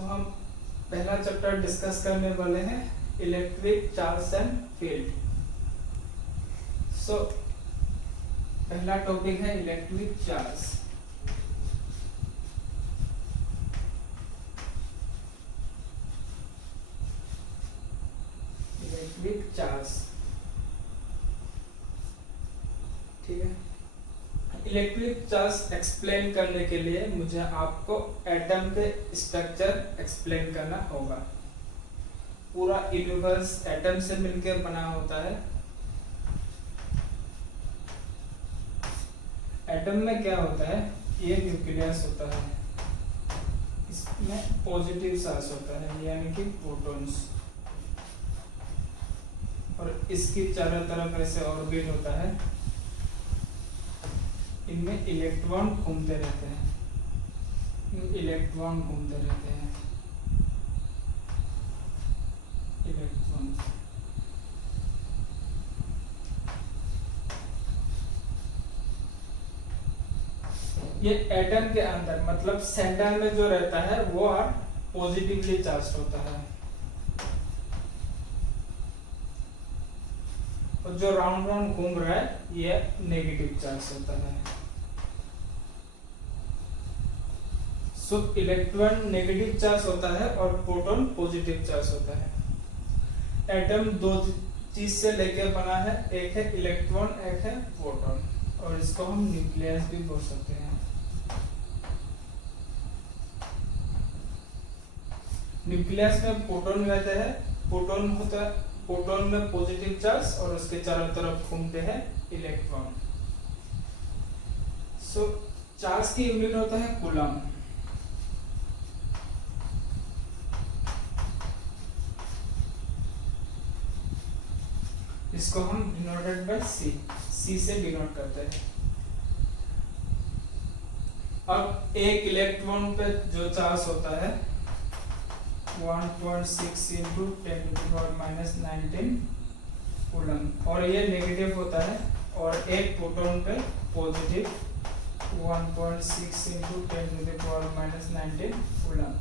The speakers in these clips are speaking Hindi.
हम पहला चैप्टर डिस्कस करने वाले हैं इलेक्ट्रिक चार्ज एंड फील्ड। सो पहला टॉपिक है इलेक्ट्रिक चार्ज। इलेक्ट्रिक चार्ज, ठीक है। इलेक्ट्रिक चार्ज एक्सप्लेन करने के लिए मुझे आपको एटम के स्ट्रक्चर एक्सप्लेन करना होगा। पूरा यूनिवर्स एटम से मिलकर बना होता है। एटम में क्या होता है, ये न्यूक्लियस होता है, इसमें पॉजिटिव चार्ज होता है यानी कि प्रोटॉन्स, और इसकी चारों तरफ ऐसे ऑर्बिट होता है, इनमें इलेक्ट्रॉन घूमते रहते हैं, इलेक्ट्रॉन घूमते रहते हैं, इलेक्ट्रॉन्स। ये एटम के अंदर मतलब सेंटर में जो रहता है वो पॉजिटिवली चार्ज होता है, और जो राउंड राउंड घूम रहा है ये नेगेटिव चार्ज होता है। सो इलेक्ट्रॉन नेगेटिव चार्ज होता है और प्रोटॉन पॉजिटिव चार्ज होता है। एटम दो चीज से लेकर बना है, एक है इलेक्ट्रॉन, एक है प्रोटॉन, और इसको हम न्यूक्लियस भी बोल सकते हैं। न्यूक्लियस में प्रोटॉन रहते हैं, प्रोटॉन होता है, प्रोटॉन में पॉजिटिव चार्ज और उसके चारों तरफ घूमते हैं इलेक्ट्रॉन। सो चार्ज की यूनिट होता है कूलम। इसको हम डिनोटेड बाय सी से डिनोट करते हैं। अब एक इलेक्ट्रॉन पे जो चार्ज होता है 1.6 into 10⁻⁻19 कूलम, और ये नेगेटिव होता है, और एक प्रोटॉन पे पॉजिटिव 1.6 into 10⁻⁻19 कूलम।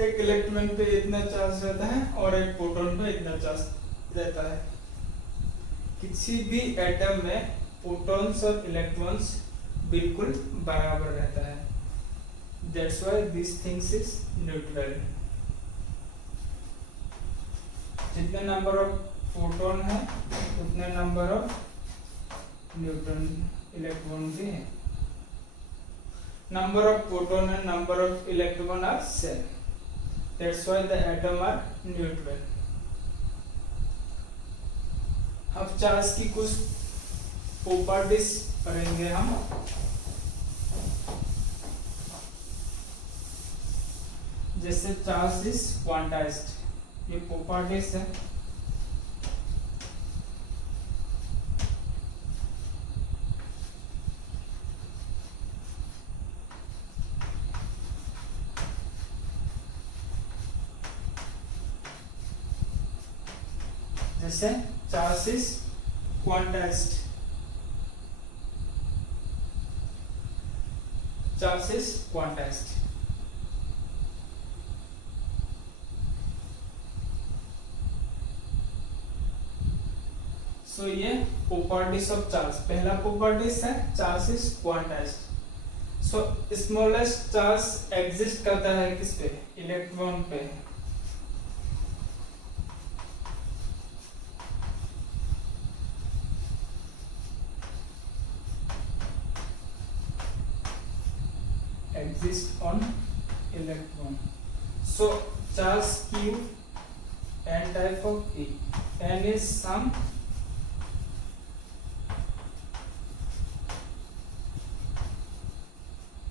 एक इलेक्ट्रॉन पे इतना चार्ज रहता है और एक प्रोटॉन पे इतना चार्ज रहता है। किसी भी एटम में प्रोटॉन्स और इलेक्ट्रॉन्स बिल्कुल बराबर रहता है। That's why these things is neutral. जितने नंबर ऑफ प्रोटॉन है उतने नंबर ऑफ न्यूट्रॉन इलेक्ट्रॉन भी है। Number of proton and number of electron are same. That's why the atom are neutral. अब चार्ज की कुछ प्रॉपर्टीज करेंगे हम। जैसे चार्ज इज क्वांटाइज्ड, ये प्रॉपर्टीज है। जैसे charge is quantised, charge is quantised. So ये प्रॉपर्टीज ऑफ चार्ज। पहला प्रॉपर्टीज है charge is quantised. So smallest charge exist करता है किस पे, इलेक्ट्रॉन पे। exist on electron. So charge q n type of E. N is some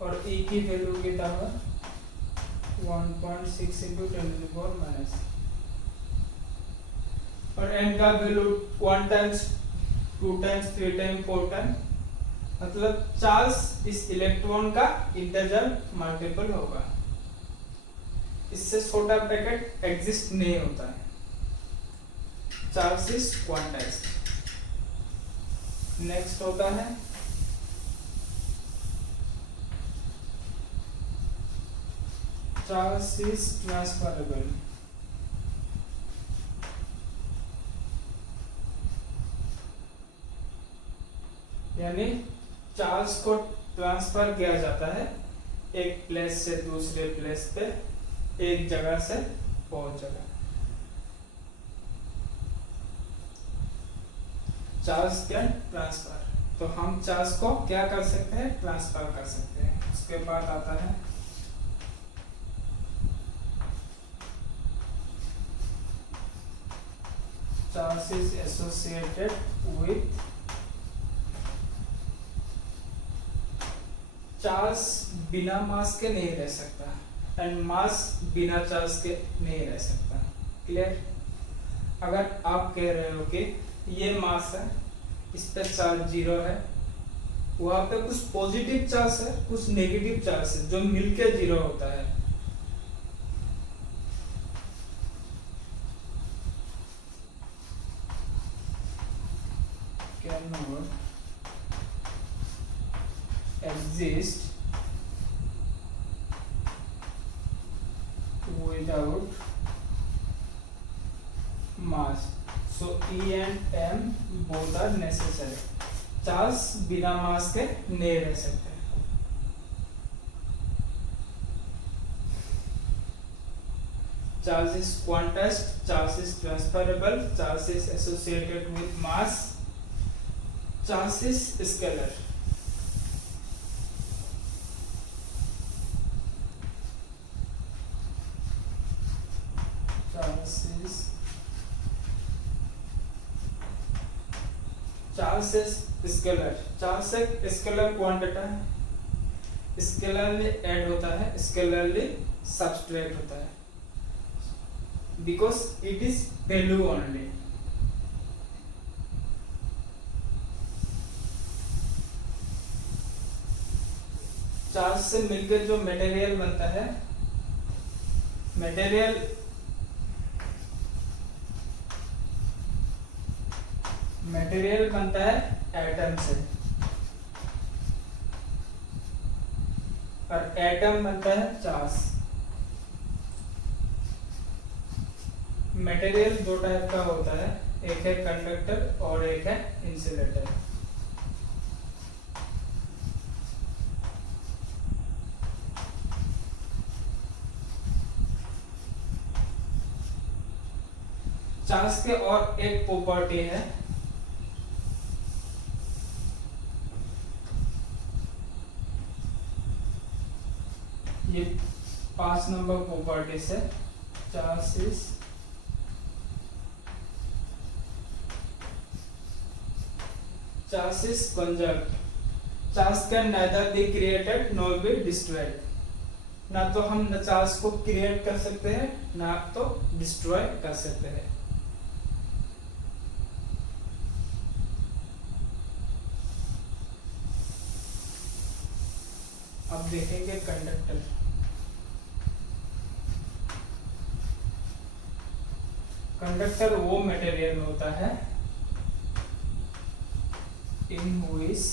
और E की वैल्यू कितना है 1.6 into 10⁻⁻, और N का value 1 times 2 times 3 times 4 times, मतलब चार्ज इस इलेक्ट्रॉन का इंटीजर मल्टीपल होगा। इससे छोटा पैकेट एग्जिस्ट नहीं होता है। Charge is quantized. नेक्स्ट होता है चार्ज इज ट्रांसफरेबल, यानी चार्ज को ट्रांसफर किया जाता है एक प्लेस से दूसरे प्लेस पे, एक जगह से और जगह। चार्ज क्या ट्रांसफर, तो हम चार्ज को क्या कर सकते हैं, ट्रांसफर कर सकते हैं। उसके बाद आता है charge is associated with, charge बिना मास के नहीं रह सकता एंड मास बिना चार्ज के नहीं रह सकता। क्लियर? अगर आप कह रहे हो कि ये मास है, इस पे चार्ज 0 है, वहां पे कुछ पॉजिटिव चार्ज है, कुछ नेगेटिव चार्ज है जो मिलके 0 होता है। Can not exist without mass, so E and M both are necessary। Charge बिना मास के नहीं रह सकते। Charge is quantized, charge is transferable, charge is associated with mass, charge is scalar। Charge is scalar, charge एक स्केलर क्वांटिटी है, स्केलरली ऐड होता है, स्केलरली सब्सट्रैक्ट होता है, because it is value only. Charge से मिलकर जो मटेरियल बनता है, मटेरियल बनता है एटम से, और एटम बनता है चार्ज। मटेरियल दो टाइप का होता है, एक है कंडक्टर और एक है इंसुलेटर। चार्ज के और एक प्रॉपर्टी है, ये 5 नंबर प्रॉपर्टी से, charge is conserve, charge can neither be created nor be destroyed. ना तो हम चार्ज को क्रिएट कर सकते हैं, ना तो डिस्ट्रॉय कर सकते हैं। अब देखेंगे कंडक्टर। कंडक्टर वो मटेरियल होता है इन which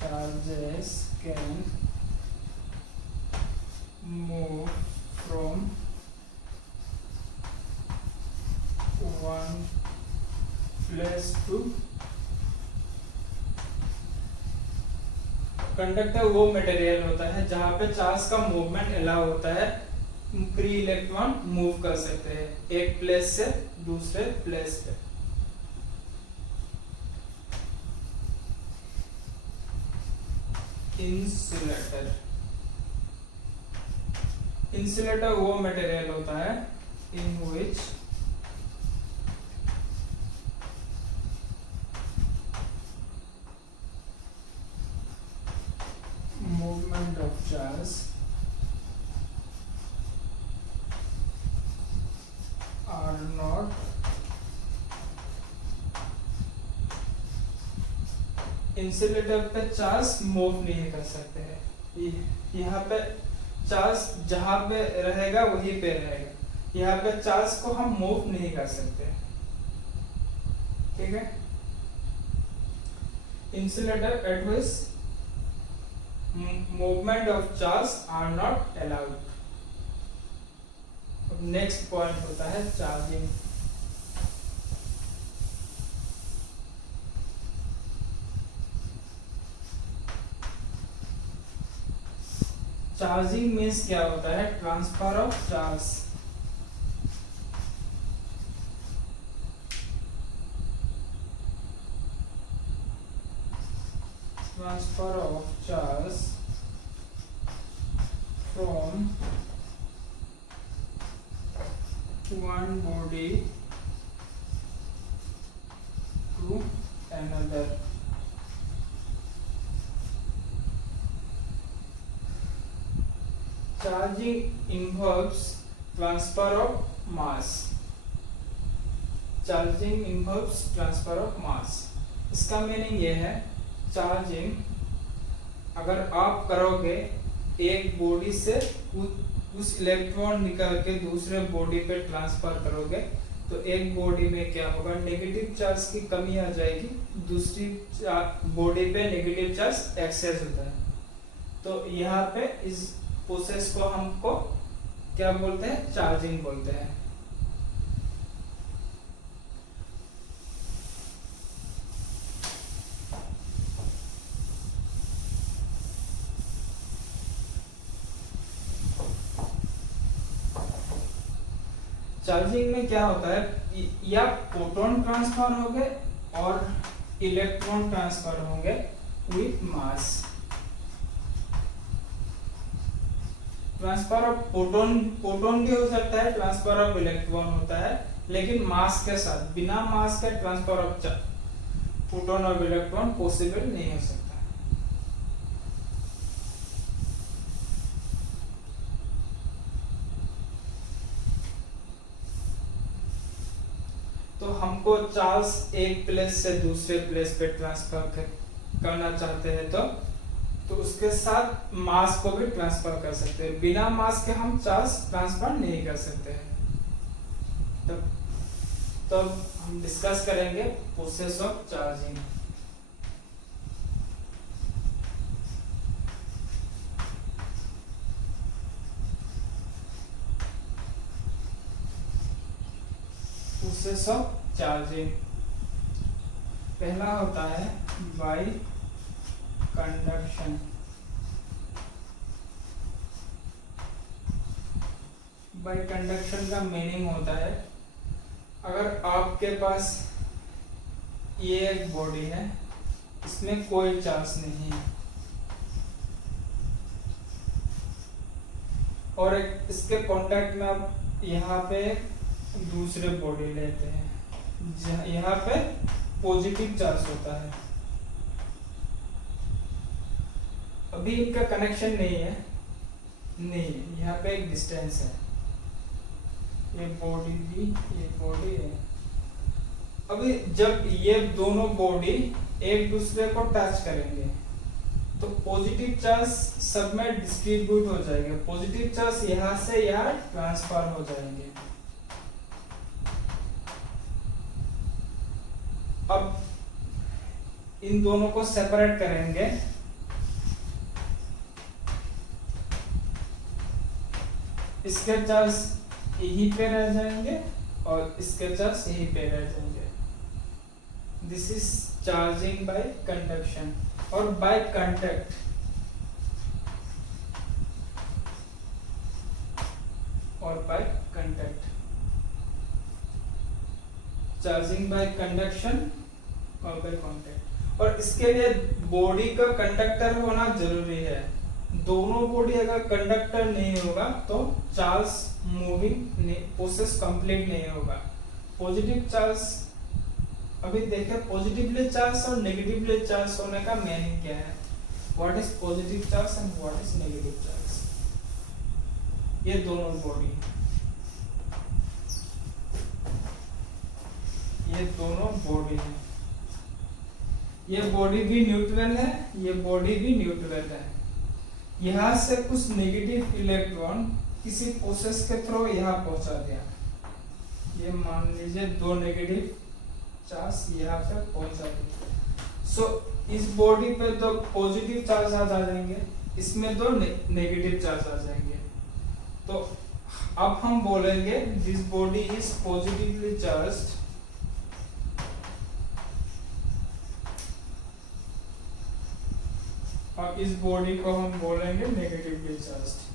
charges can move from one place to, conductor वो मटेरियल होता है जहां पे चार्ज का मूवमेंट अलाउ होता है, फ्री इलेक्ट्रॉन मूव कर सकते हैं एक प्लेस से दूसरे प्लेस पे। इंसुलेटर, इंसुलेटर वो मटेरियल होता है इन विच movement of charge are not insulator पे चार्ज मूव नहीं कर सकते हैं। यहाँ पे चार्ज जहां पे रहेगा वहीं पे रहेगा, यहाँ पे चार्ज को हम मूव नहीं कर सकते। ठीक है। Insulator at which movement of charge are not allowed. Next point होता है चार्जिंग. चार्जिंग मीन्स क्या होता है? Transfer of charge. Transfer of charge from one body to another. Charging involves transfer of mass. Charging involves transfer of mass. इसका मीनिंग ये है, चार्जिंग अगर आप करोगे एक बॉडी से उस इलेक्ट्रॉन निकाल के दूसरे बॉडी पे ट्रांसफर करोगे तो एक बॉडी में क्या होगा? नेगेटिव चार्ज की कमी आ जाएगी, दूसरी बॉडी पे नेगेटिव चार्ज एक्सेस होता है. तो यहाँ पे इस प्रोसेस को हमको क्या बोलते हैं? चार्जिंग बोलते हैं. चार्जिंग में क्या होता है? या प्रोटॉन ट्रांसफर होंगे और इलेक्ट्रॉन ट्रांसफर होंगे with mass. Transfer of proton भी हो सकता है, ट्रांसफर ऑफ इलेक्ट्रॉन होता है, लेकिन मास के साथ. बिना मास के ट्रांसफर ऑफ प्रोटॉन और इलेक्ट्रॉन पॉसिबल नहीं हो सकता. तो हमको चार्ज एक प्लेस से दूसरे प्लेस पे ट्रांसफर करना चाहते हैं तो उसके साथ मास को भी ट्रांसफर कर सकते हैं. बिना मास के हम चार्ज ट्रांसफर नहीं कर सकते हैं. तो हम डिस्कस करेंगे process of charging. Process of charging पहला होता है बाय कंडक्शन. बाय कंडक्शन का मीनिंग होता है, अगर आपके पास ये एक बॉडी है, इसमें कोई चार्ज नहीं है, और इसके कांटेक्ट में आप यहाँ पे दूसरे बॉडी लेते हैं, यहाँ पे पॉजिटिव चार्ज होता है. अभी इनका कनेक्शन नहीं है, यहाँ पे एक डिस्टेंस है. ये बॉडी भी, ये बॉडी है. अभी जब ये दोनों बॉडी एक दूसरे को टच करेंगे तो पॉजिटिव चार्ज सब में डिस्ट्रीब्यूट हो जाएगा. पॉजिटिव चार्ज यहाँ से यहाँ ट्रांसफर हो जाएंगे. अब इन दोनों को सेपरेट करेंगे. इसके चार्ज यहीं पे रह जाएंगे और इसके चार्ज यहीं पे रह जाएंगे. This is charging by conduction. और बाय कांटेक्ट, और by contact. Charging by conduction और बाय कांटेक्ट. और इसके लिए बॉडी का कंडक्टर होना जरूरी है. दोनों बॉडी अगर कंडक्टर नहीं होगा तो चार्ज मूविंग प्रोसेस कंप्लीट नहीं होगा. पॉजिटिव चार्ज, अभी देखें पॉजिटिवली चार्ज और नेगेटिवली चार्ज होने का मीनिंग क्या है. What is positive charge and what is negative charge. ये दोनों बॉडी, ये दोनों बॉडी है. ये बॉडी भी न्यूट्रल है, ये बॉडी भी न्यूट्रल है. यहाँ से कुछ नेगेटिव इलेक्ट्रॉन किसी प्रोसेस के थ्रू यहाँ पहुंचा दिया. ये मान लीजिए दो नेगेटिव चार्ज यहाँ पे पहुंचा दिया. सो इस बॉडी पे तो पॉजिटिव चार्ज आ जाएंगे, इसमें दो नेगेटिव चार्ज आ जाएंगे। तो अब हम बोलेंगे this body is positively charged और इस बॉडी को हम बोलेंगे नेगेटिवली चार्ज्ड।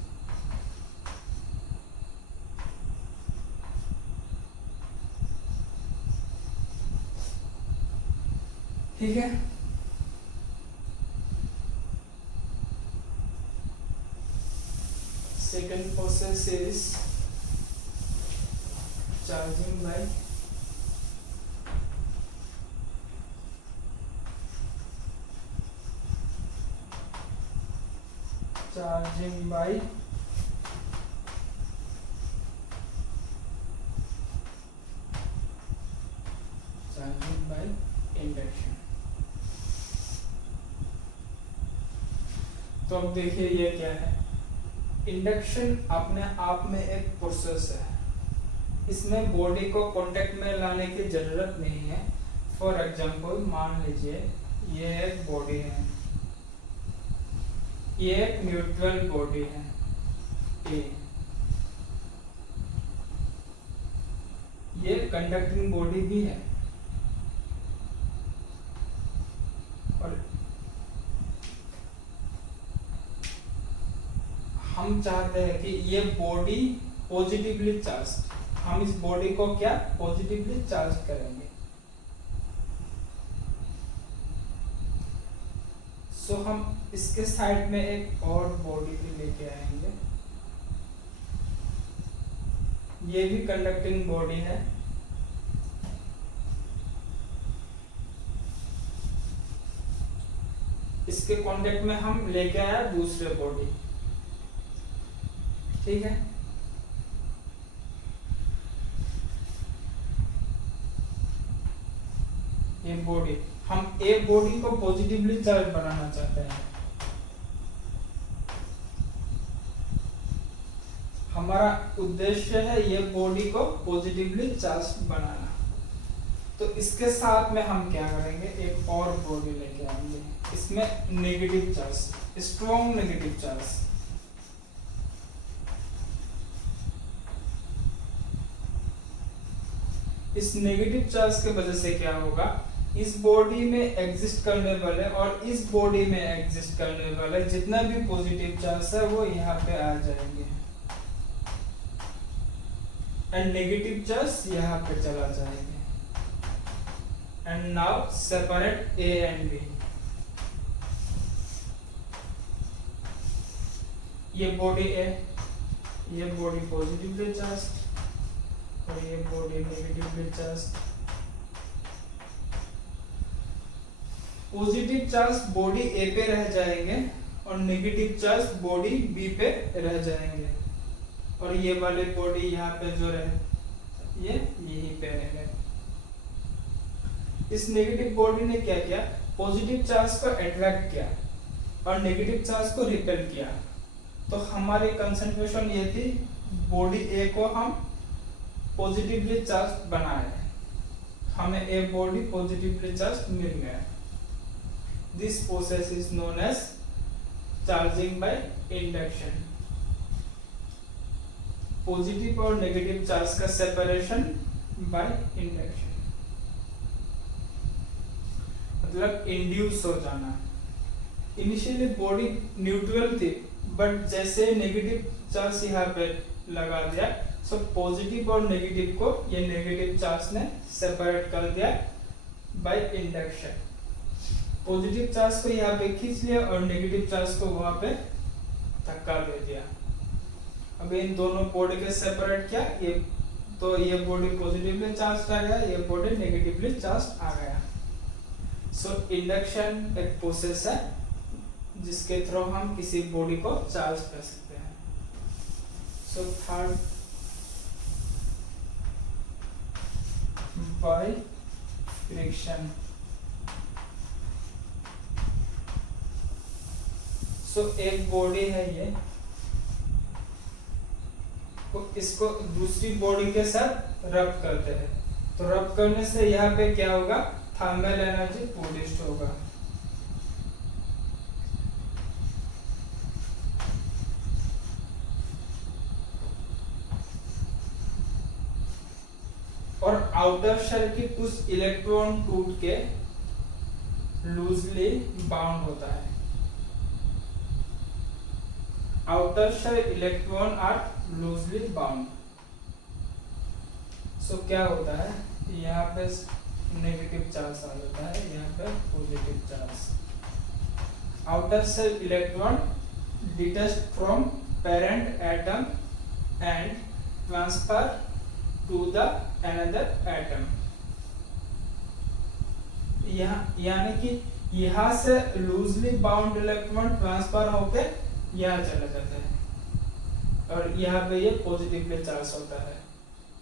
ठीक है, second process is charging by induction. तो अब देखिए ये क्या है, इंडक्शन अपने आप में एक प्रोसेस है, इसमें बॉडी को कांटेक्ट में लाने की जरूरत नहीं है। फॉर एग्जांपल मान लीजिए ये एक बॉडी है, ये एक न्यूट्रल बॉडी है ए, ये कंडक्टिंग बॉडी भी है और हम चाहते हैं कि ये बॉडी पॉजिटिवली चार्ज, हम इस बॉडी को क्या पॉजिटिवली चार्ज करेंगे। सो हम इसके साइड में एक और बॉडी भी लेके आएंगे, ये भी कंडक्टिंग बॉडी है, इसके कांटेक्ट में हम लेके आया दूसरे बॉडी। ठीक है, ये बॉडी, हम एक बॉडी को पॉजिटिवली चार्ज बनाना चाहते हैं, हमारा उद्देश्य है ये बॉडी को पॉजिटिवली चार्ज बनाना। तो इसके साथ में हम क्या करेंगे, एक और बॉडी लेके आएंगे, इसमें negative charge, strong negative charge. इस नेगेटिव चार्ज के वजह से क्या होगा, इस बॉडी में एग्जिस्ट करने वाले और इस बॉडी में एग्जिस्ट करने वाले जितना भी पॉजिटिव चार्ज है वो यहाँ पे आ जाएंगे एंड नेगेटिव चार्ज यहाँ पे चला जाएंगे। And now separate A and B. ये बॉडी ए, ये बॉडी पॉजिटिवली चार्ज और ये body negatively charge. Positive charge body A पे रह जाएंगे और नेगेटिव चार्ज बॉडी बी पे रह जाएंगे और ये वाले बॉडी यहाँ पे जो रहे ये यहीं पे रहेंगे। इस नेगेटिव बॉडी ने क्या किया, पॉजिटिव चार्ज को अट्रैक्ट किया और नेगेटिव चार्ज को रिपेल किया। तो हमारी कंसंट्रेशन ये थी, बॉडी ए को हम पॉजिटिवली चार्ज बनाए, हमें ए बॉडी पॉजिटिवली चार्ज मिल गया। This process is known as charging by induction. Positive और नेगेटिव चार्ज का सेपरेशन बाय इंडक्शन, मतलब इंड्यूस हो जाना। इनिशियली बॉडी न्यूट्रल थी बट जैसे नेगेटिव चार्ज यहाँ पे लगा दिया, सो पॉजिटिव और नेगेटिव को ये नेगेटिव चार्ज ने सेपरेट कर दिया बाय इंडक्शन। पॉजिटिव चार्ज को यहाँ पे खींच लिया और नेगेटिव चार्ज को वहां पे धक्का दे दिया। अब इन दोनों बॉडी के सेपरेट किया, ये तो ये बॉडी पॉजिटिवली चार्ज आ गया, ये बॉडी नेगेटिवली चार्ज आ गया। सो इंडक्शन एक प्रोसेस है जिसके थ्रू हम किसी बॉडी को चार्ज कर सकते हैं। So third by friction. So एक बॉडी है ये, तो इसको दूसरी बॉडी के साथ रब करते हैं, तो रब करने से यहाँ पे क्या होगा, थर्मल एनर्जी प्रोड्यूस होगा। आउटर सर्किट उस इलेक्ट्रॉन टूट के लूजली बाउंड होता है। Outer shell electron are loosely bound. So क्या होता है, यहाँ पे नेगेटिव चार्ज आ जाता है, यहाँ पे positive charge. Outer shell electron detach from parent atom and transfer to the another atom. यानी कि यहाँ से लूजली बाउंड इलेक्ट्रॉन ट्रांसफर होके यहाँ चला जाता है और यहाँ पे ये पॉजिटिवली चार्ज होता है।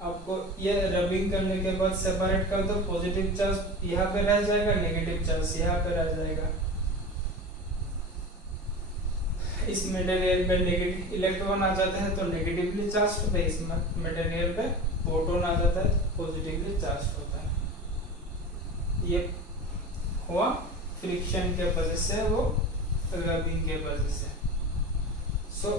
आपको ये रबिंग करने के बाद सेपरेट कर दो, पॉजिटिव चार्ज यहाँ पे रह जाएगा, नेगेटिव चार्ज यहाँ पे रह जाएगा। इस मटेरियल में नेगेटिव इलेक्ट्रॉन आ जाते हैं तो नेगेटिवली चार्ज होता है, इस मटेरियल पे प्रोटॉन आ जाता है तो पॉजिटिवली चार्ज होता है। ये हुआ फ्रिक्शन के वजह से, वो रबिंग के वजह से। सो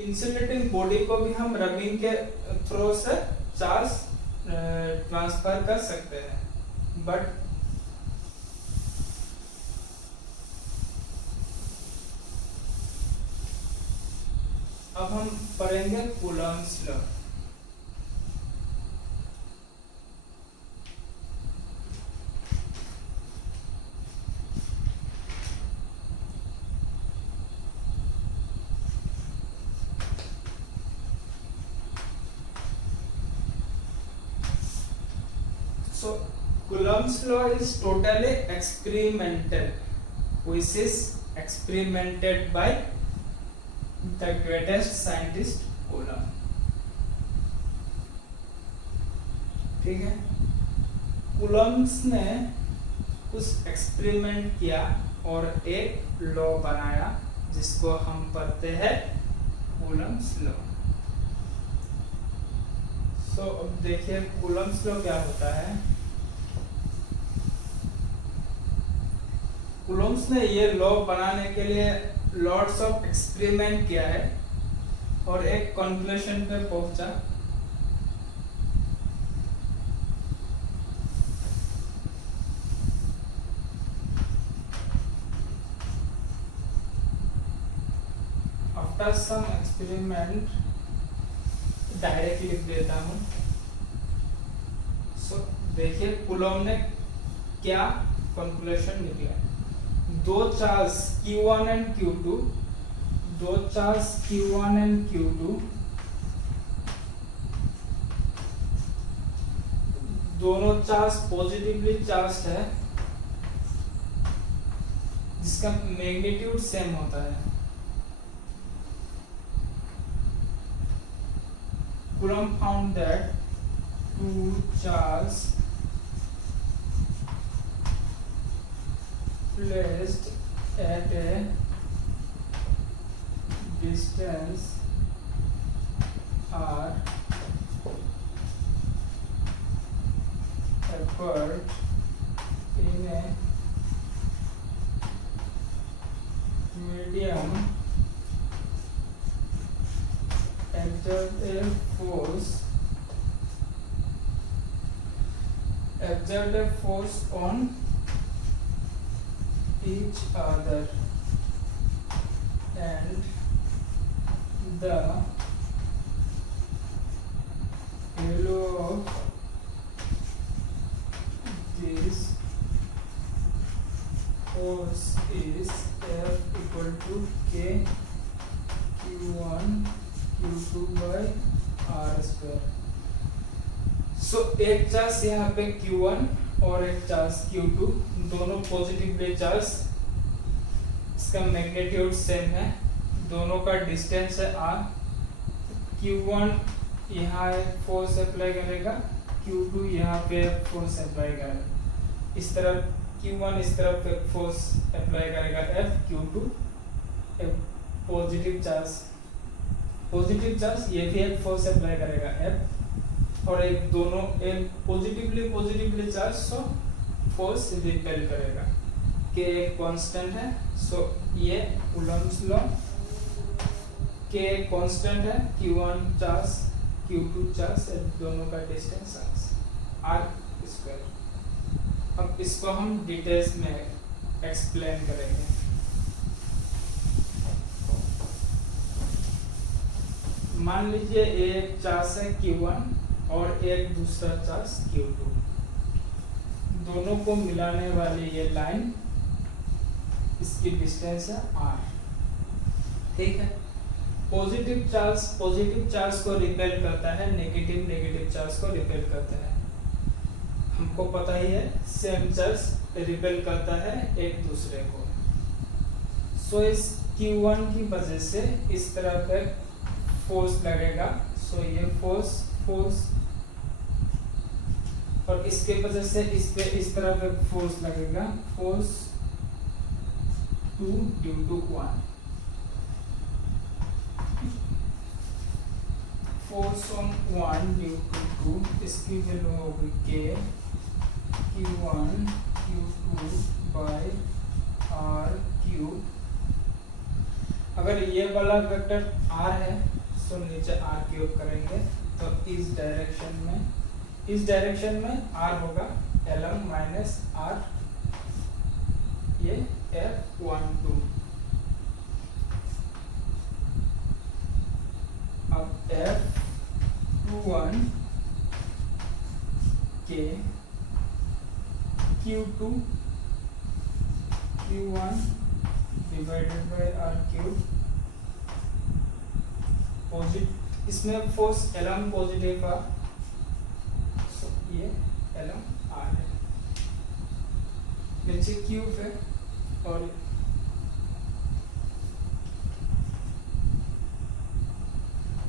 इंसुलेटिंग बॉडी को भी हम रबिंग के थ्रू से चार्ज ट्रांसफर कर सकते हैं, बट अब हम पढ़ेंगे Coulomb's law. So Coulomb's law is totally experimental, which is experimented by the greatest scientist Coulomb। ठीक है, Coulomb's ने कुछ एक्सपेरिमेंट किया और एक लॉ बनाया जिसको हम पढ़ते हैं Coulomb's law। तो अब देखिए कूलम्ब्स लॉ क्या होता है। कूलम्ब्स ने ये लॉ बनाने के लिए लॉट्स ऑफ एक्सपेरिमेंट किया है और एक कंक्लूजन पे पहुंचा। आफ्टर सम एक्सपेरिमेंट डायरेक्ट लिख देता हूं। सो देखिए कूलम्ब ने क्या कंक्लूजन निकला। दो चार्ज Q1 एंड Q2, दो चार्ज Q1 एंड Q2 दोनों चार्ज पॉजिटिवली चार्ज है जिसका मैग्नीट्यूड सेम होता है। Coulomb found that two charges placed at a distance are apart in a medium exert a force on each other and the value of this force is F equal to K Q1 Q2 by R square। सो एक चार्ज यहाँ पे Q1 और एक चार्ज Q2 दोनों पॉजिटिवली चार्ज, इसका मैग्नीट्यूड सेम है, दोनों का डिस्टेंस है R। Q1 यहाँ फोर्स अप्लाई करेगा, Q2 यहाँ पे फोर्स अप्लाई करेगा। इस तरफ Q1 इस तरफ एक फोर्स अप्लाई करेगा F, Q2 एक पॉजिटिव चार्ज ये भी एक फोर्स अप्लाई करेगा F, और एक दोनों एक positively charge so force repel करेगा। के एक कांस्टेंट है। सो ये कूलम्ब्स लॉ k कांस्टेंट है, q1 चार्ज, q2 चार्ज, दोनों का डिस्टेंस r स्क्वायर। अब इसको हम डिटेल्स में एक्सप्लेन करेंगे। मान लीजिए एक चार्ज है q1 और एक दूसरा चार्ज q2, दोनों को मिलाने वाली ये लाइन, इसकी डिस्टेंस है r। ठीक है, पॉजिटिव चार्ज को रिपेल करता है, नेगेटिव चार्ज को रिपेल करता है। हमको पता ही है सेम चार्ज रिपेल करता है एक दूसरे को। सो इस q1 की वजह से इस तरह पे फोर्स लगेगा। सो ये फोर्स और इसके वजह से इस पे इस तरह पे फोर्स लगेगा, force 2 due to 1। Force on 1 due to 2, इसकी वैल्यू होगी k q1 q2 by r cube. अगर ये वाला वेक्टर r है तो नीचे r क्यूब करेंगे, तो इस डायरेक्शन में r होगा lm माइनस r, ये f12। अब f21 k q1 divided by r cube. इसमें फोर्स lm पॉजिटिव का, ये lm r है, नीचे क्यूब है। और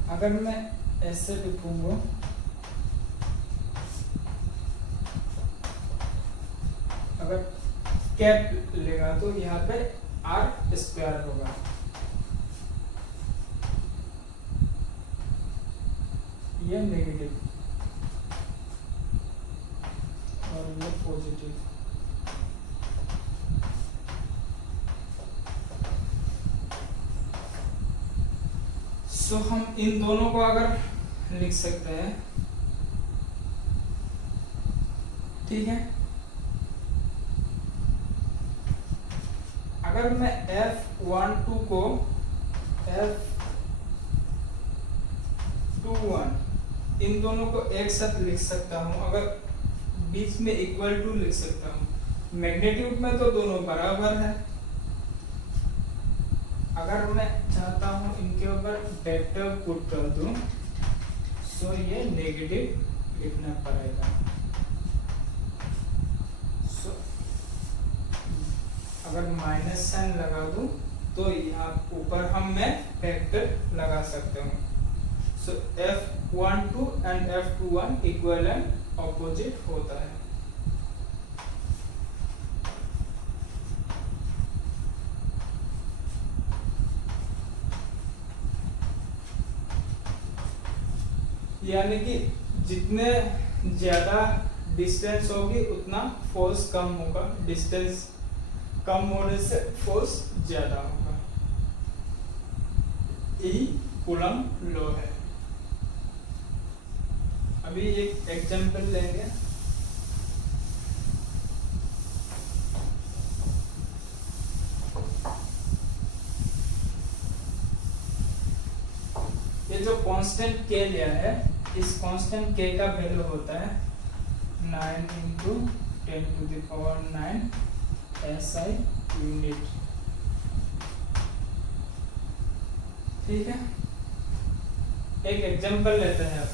अगर मैं ऐसे लिखूंगा, अगर कैप लेगा तो यहाँ पे r स्क्वायर होगा, ये नेगेटिव और ये पॉजिटिव। सो हम इन दोनों को अगर लिख सकते हैं, ठीक है। अगर मैं F12 को F21 इन दोनों को एक साथ लिख सकता हूँ, अगर बीच में इक्वल टू लिख सकता हूँ। मैग्नीट्यूड में तो दोनों बराबर है। अगर मैं चाहता हूँ इनके ऊपर वेक्टर पुट कर दूं, सो ये नेगेटिव लिखना पड़ेगा। सो अगर माइनस साइन लगा दूं तो यहाँ ऊपर मैं वेक्टर लगा सकता हूँ। सो F12 and F21 equal and opposite होता है। यानी कि जितने ज्यादा डिस्टेंस होगी उतना फोर्स कम होगा, डिस्टेंस कम होने से फोर्स ज्यादा होगा। यही कूलम्ब लॉ है। अभी एक एग्जांपल लेंगे। ये जो कांस्टेंट k लिया है, इस कांस्टेंट k का वैल्यू होता है 9 × 10⁹ SI यूनिट। ठीक है, एक एग्जांपल लेते हैं।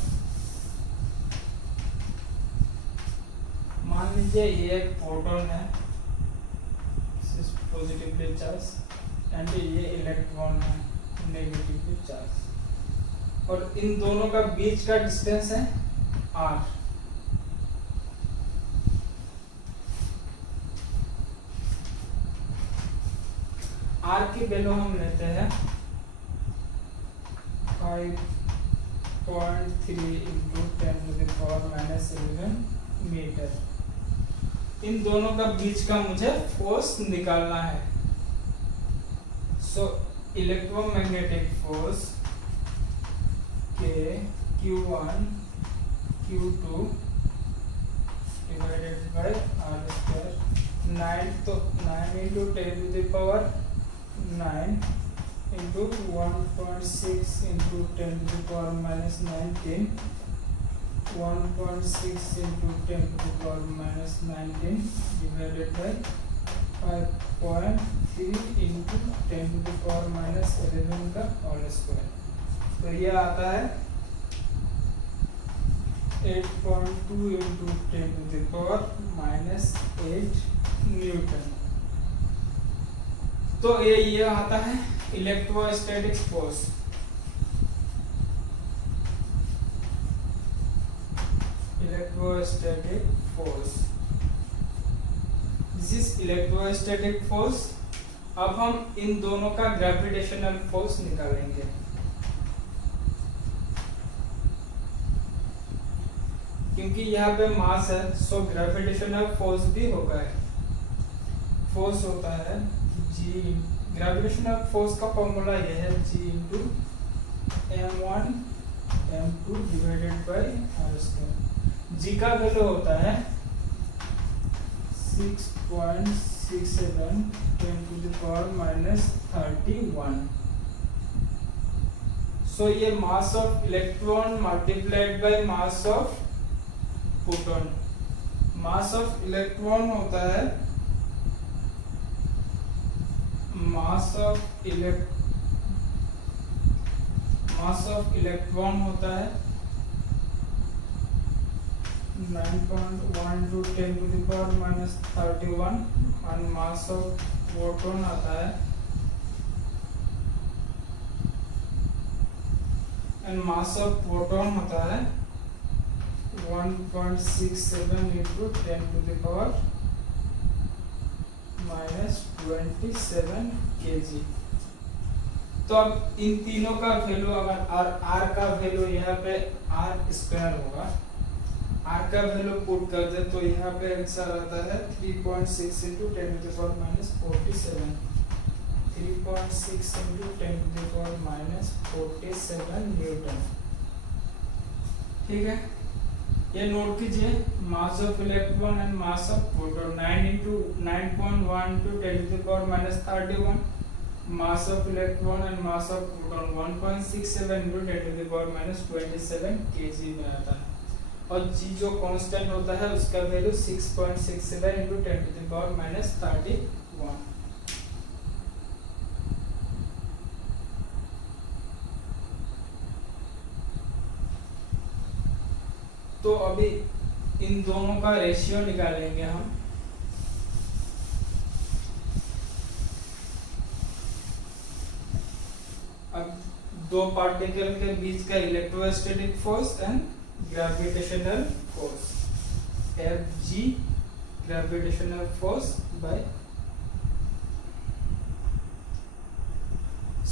मान लीजिए ये एक प्रोटॉन है, पॉजिटिवली चार्ज, एंड ये इलेक्ट्रॉन है, नेगेटिवली चार्ज, और इन दोनों का बीच का डिस्टेंस है r। r की वैल्यू हम लेते हैं 5.3 × 10⁻11 मीटर। इन दोनों का बीच का मुझे फोर्स निकालना है। सो इलेक्ट्रोमैग्नेटिक फोर्स के Q1 Q2 divided by R square 9 तो 9 into 10 to the power 9 into 1.6 into 10 to the power minus 19 1.6 into 10 to the power minus 19 divided by 5.3 into 10 to the power minus 11 का होल स्क्वायर। तो ये आता है 8.2 into 10 to the power minus 8 newton. तो ये आता है electrostatic force. Electrostatic force, this is electrostatic force. अब हम इन दोनों का ग्रेविटेशनल फोर्स निकालेंगे। क्योंकि यहाँ पे मास है सो ग्रेविटेशनल फोर्स भी होगा। फोर्स होता है जी, ग्रेविटेशनल फोर्स का फॉर्मूला यह है G into m1 m2 divided by R square. G का वैल्यू होता है 6.67 10 to the power minus 31। So ये mass of electron multiplied by mass of proton. Mass of electron होता है मास ऑफ इलेक्ट्रॉन होता है 9.1 to 10 to the power minus 31 और मास ऑफ प्रोटॉन आता है एंड मास ऑफ प्रोटॉन होता है 1.67 into 10 to the power minus 27 kg। तो अब इन तीनों का वैल्यू अगर r का वैल्यू यहाँ पे r स्क्वायर होगा, r का वैल्यू पुट कर दे तो यहाँ पे आंसर आता है 3.6 into 10 to the power minus 47। 3.6 into 10 to the power minus 47 newton. ठीक है, ये नोट कीजिए। Mass of electron and mass of proton 9 into 9.1 to 10 to the power minus 31। Mass of electron and mass of proton 1.67 into 10 to the power minus 27 kg में आता है। और G जो कांस्टेंट होता है उसका value 6.67 into 10 to the power minus 31। तो अभी इन दोनों का रेशियो निकालेंगे हम। अब दो पार्टिकल के बीच का electrostatic force and gravitational force, Fg gravitational force by,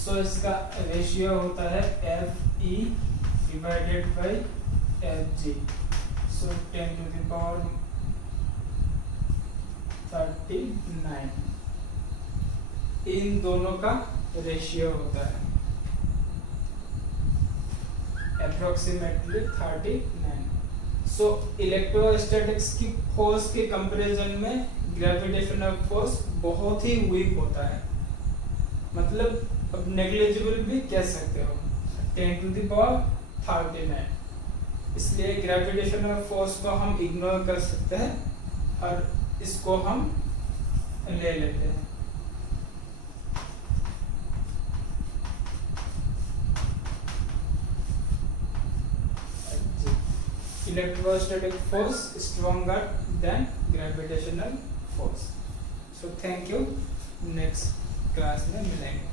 so इसका रेशियो होता है Fe divided by Fg। So 10 to the power 39 इन दोनों का रेशियो होता है अप्रोक्सीमेटली 39। सो इलेक्ट्रोस्टैटिक्स की फोर्स के कंपैरिजन में ग्रेविटेशनल फोर्स बहुत ही वीक होता है, मतलब अब नेग्लिजिबल भी कह सकते हो। 10 टू द पावर 39, इसलिए ग्रेविटेशनल फोर्स को हम इग्नोर कर सकते हैं और इसको हम ले लेते हैं। Electrostatic force stronger than gravitational force. So thank you, next class में मिलेंगे।